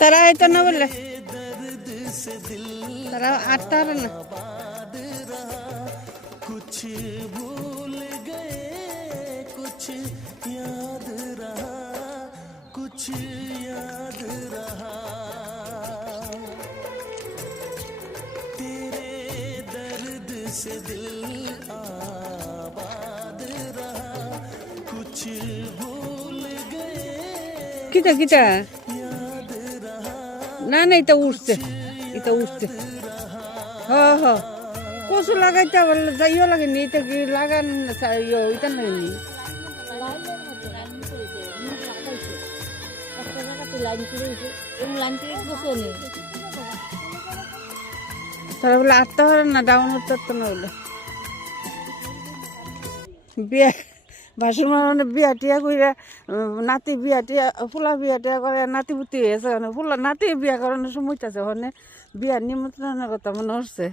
তারা আইতো না বললে তারা আটটা আর না कुछ भूल गए कुछ याद रहा कुछ याद रहा तेरे दर्द से दिल आबाद रहा कुछ भूल गए কিটা কিটা याद रहा না না এটা উঠছে হ হ কচু লাগাইতে বললে যাইও লাগেনি এটা কি লাগান ওইটা নেই তারা বলে আটটা হয় না ডাউন হতে পারতো না বলে বিয়া ভাসুর মানে বিয়া টিয়া কইরা নাতি বিয়া টিয়া ফুলা বিয়া টিয়া করে নাতি পুতি হয়েছে ফুলা নাতি বিয়া করানোর সময় আছে ওখানে বিয়ার নিমন্ত্রণের কথা মনে হচ্ছে